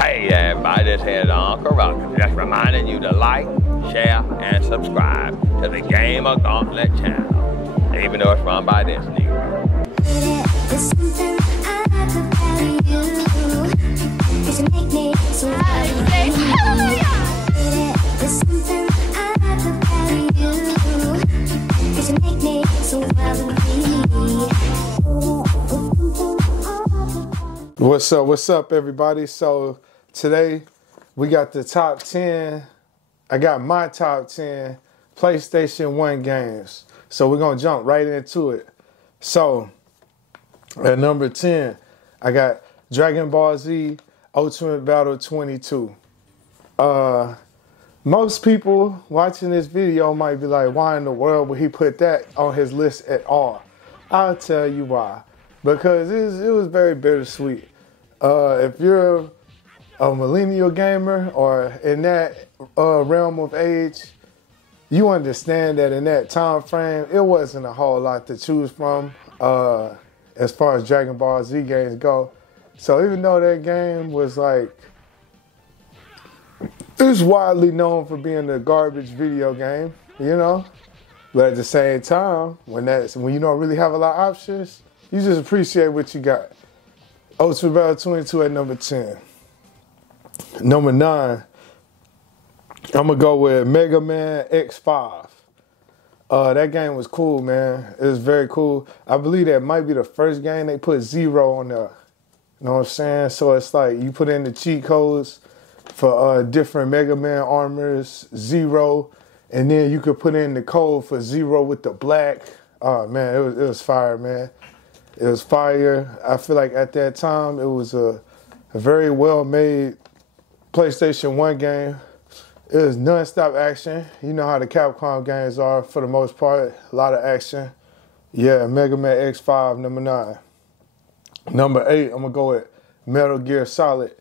Hey there, everybody, this here's Uncle Rocket. Just reminding you to like, share, and subscribe to the GamerGauntlet channel, even though it's run by this Negro. What's up, everybody? So today we got the top 10. I got my top 10 PlayStation 1 games. So we're going to jump right into it. So at number 10, I got Dragon Ball Z Ultimate Battle 22. Most people watching this video might be like, why in the world would he put that on his list at all? I'll tell you why. Because it was very bittersweet. If you're a millennial gamer or in that realm of age, you understand that in that time frame, it wasn't a whole lot to choose from as far as Dragon Ball Z games go. So even though that game was like, it was widely known for being a garbage video game, you know? But at the same time, when you don't really have a lot of options, you just appreciate what you got. Ultimate Battle 22 at number 10. Number 9, I'm going to go with Mega Man X5. That game was cool, man. It was very cool. I believe that might be the first game they put Zero on there. You know what I'm saying? So it's like you put in the cheat codes for different Mega Man armors, Zero, and then you could put in the code for Zero with the black. Oh, man, it was fire, man. It was fire. I feel like at that time, it was a very well-made PlayStation 1 game. It was non-stop action. You know how the Capcom games are for the most part. A lot of action. Yeah, Mega Man X5, number 9. Number 8, I'm going to go with Metal Gear Solid.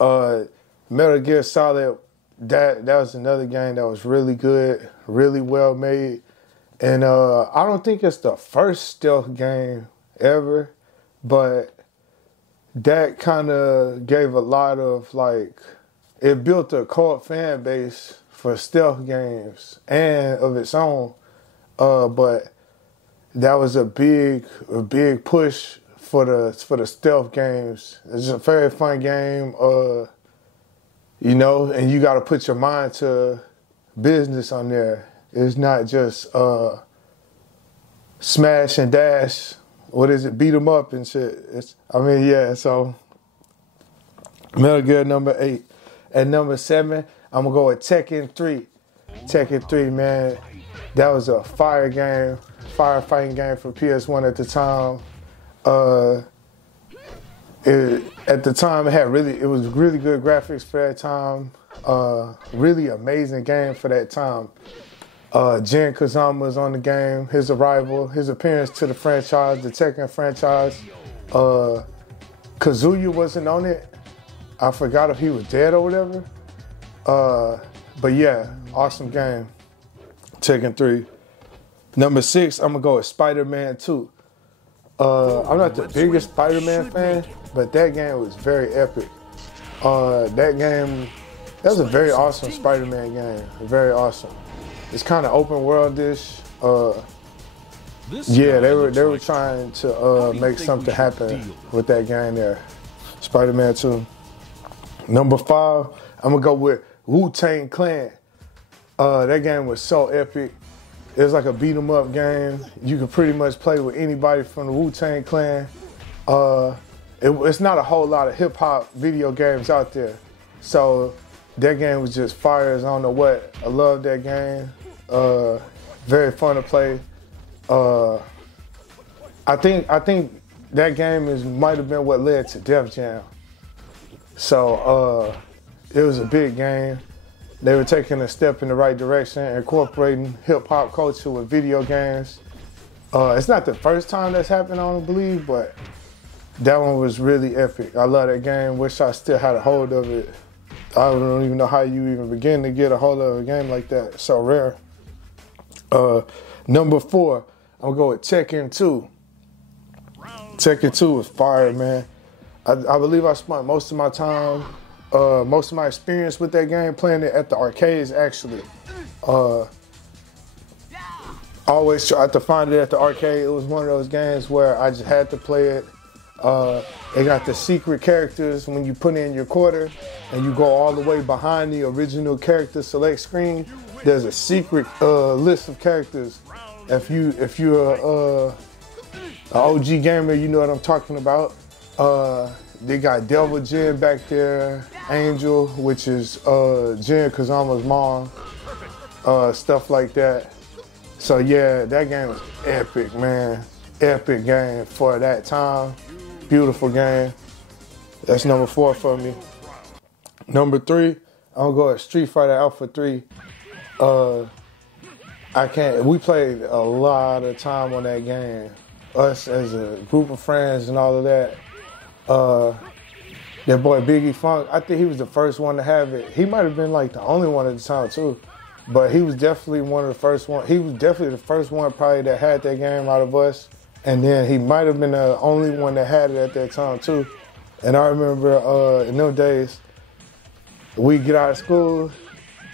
Metal Gear Solid, that was another game that was really good, really well made. And I don't think it's the first stealth game ever, but that kind of gave a lot of, like, it built a cult fan base for stealth games and of its own. But that was a big push for the stealth games. It's a very fun game, you know, and you got to put your mind to business on there. It's not just smash and dash. What is it? Beat 'em up and shit. So Metal Gear number 8. At number 7, I'm going to go with Tekken 3. Tekken 3, man. That was a fire game, firefighting game for Ps1 at the time. At the time, it was really good graphics for that time. Really amazing game for that time. Jin Kazama was on the game, his arrival, his appearance to the franchise, the Tekken franchise. Kazuya wasn't on it. I forgot if he was dead or whatever. But yeah, awesome game. Tekken 3. Number 6, I'm going to go with Spider-Man 2. I'm not the biggest Spider-Man fan, but that game was very epic. That was a very awesome Spider-Man game. Very awesome. It's kind of open world-ish. Yeah, they were trying to make something happen with that game there. Spider-Man 2. Number 5, I'm gonna go with Wu-Tang Clan. That game was so epic. It was like a beat 'em up game. You could pretty much play with anybody from the Wu-Tang Clan. It's not a whole lot of hip hop video games out there, so that game was just fire as I don't know what. I love that game. Very fun to play. I think that game might have been what led to Def Jam. So it was a big game. They were taking a step in the right direction, incorporating hip hop culture with video games. It's not the first time that's happened, I don't believe, but that one was really epic. I love that game. Wish I still had a hold of it. I don't even know how you even begin to get a hold of a game like that. It's so rare. Number 4, I'm gonna go with Tekken 2. Tekken 2 was fire, man. I believe I spent most of my time, most of my experience with that game playing it at the arcades actually. Always tried to find it at the arcade. It was one of those games where I just had to play it. It got the secret characters when you put in your quarter and you go all the way behind the original character select screen. There's a secret list of characters. If you're an OG gamer, you know what I'm talking about. They got Devil Jin back there, Angel, which is Jin Kazama's mom, stuff like that. So yeah, that game was epic, man. Epic game for that time. Beautiful game. That's number 4 for me. Number 3, I'm gonna go at Street Fighter Alpha 3. We played a lot of time on that game. Us as a group of friends and all of that. That boy Biggie Funk, I think he was the first one to have it. He might have been like the only one at the time too. But he was definitely one of the first one. He was definitely the first one probably that had that game out of us. And then he might have been the only one that had it at that time too. And I remember in those days, we get out of school,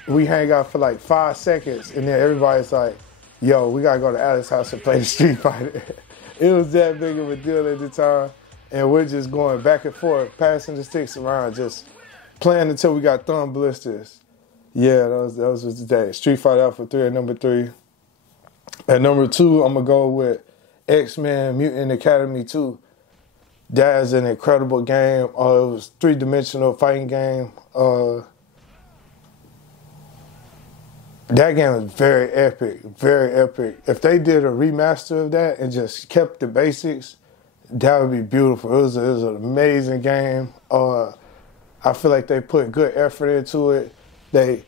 we hang out for like 5 seconds, and then everybody's like, yo, we gotta go to Alex's house and play the Street Fighter. It was that big of a deal at the time. And we're just going back and forth, passing the sticks around, just playing until we got thumb blisters. Yeah, that was the day. Street Fighter Alpha 3 at number 3. At number 2, I'm gonna go with X-Men Mutant Academy 2. That is an incredible game. It was a 3-dimensional fighting game. That game was very epic, very epic. If they did a remaster of that and just kept the basics, that would be beautiful. It was an amazing game. I feel like they put good effort into it. They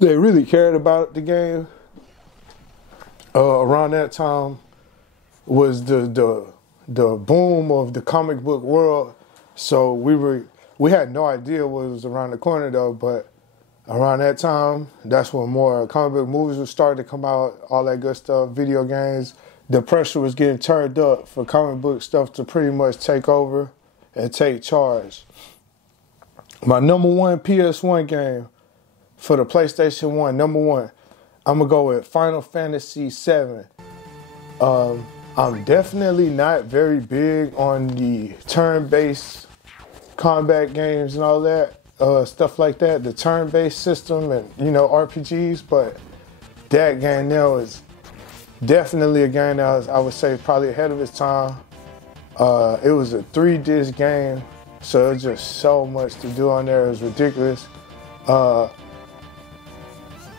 really cared about the game. Around that time was the boom of the comic book world. So we had no idea what was around the corner though, but around that time, that's when more comic book movies were starting to come out, all that good stuff, video games. The pressure was getting turned up for comic book stuff to pretty much take over and take charge. My number 1 PS1 game for the PlayStation 1, number 1, I'm gonna go with Final Fantasy VII. I'm definitely not very big on the turn-based combat games and all that, stuff like that, the turn-based system and, RPGs, but that game now is definitely a game that was, I would say, probably ahead of its time. It was a 3-disc game, so there's just so much to do on there. It was ridiculous. I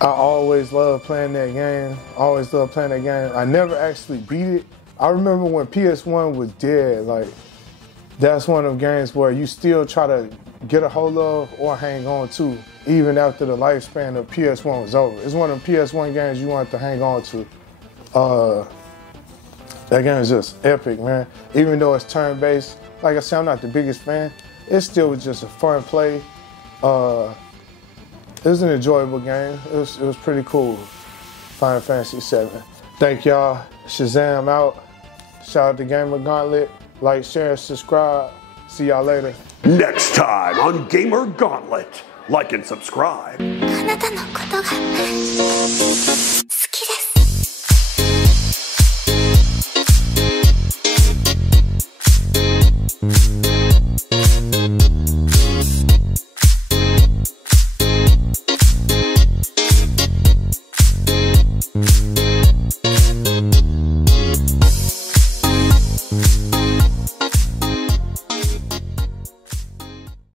always loved playing that game. I never actually beat it. I remember when PS1 was dead, like, that's one of them games where you still try to get a hold of or hang on to, even after the lifespan of PS1 was over. It's one of them PS1 games you want to hang on to. That game is just epic, man. Even though it's turn-based, like I said, I'm not the biggest fan. It still was just a fun play. It was an enjoyable game. It was pretty cool. Final Fantasy VII. Thank y'all. Shazam out. Shout out to GamerGauntlet. Like, share, subscribe. See y'all later. Next time on GamerGauntlet. Like and subscribe. あなたのことが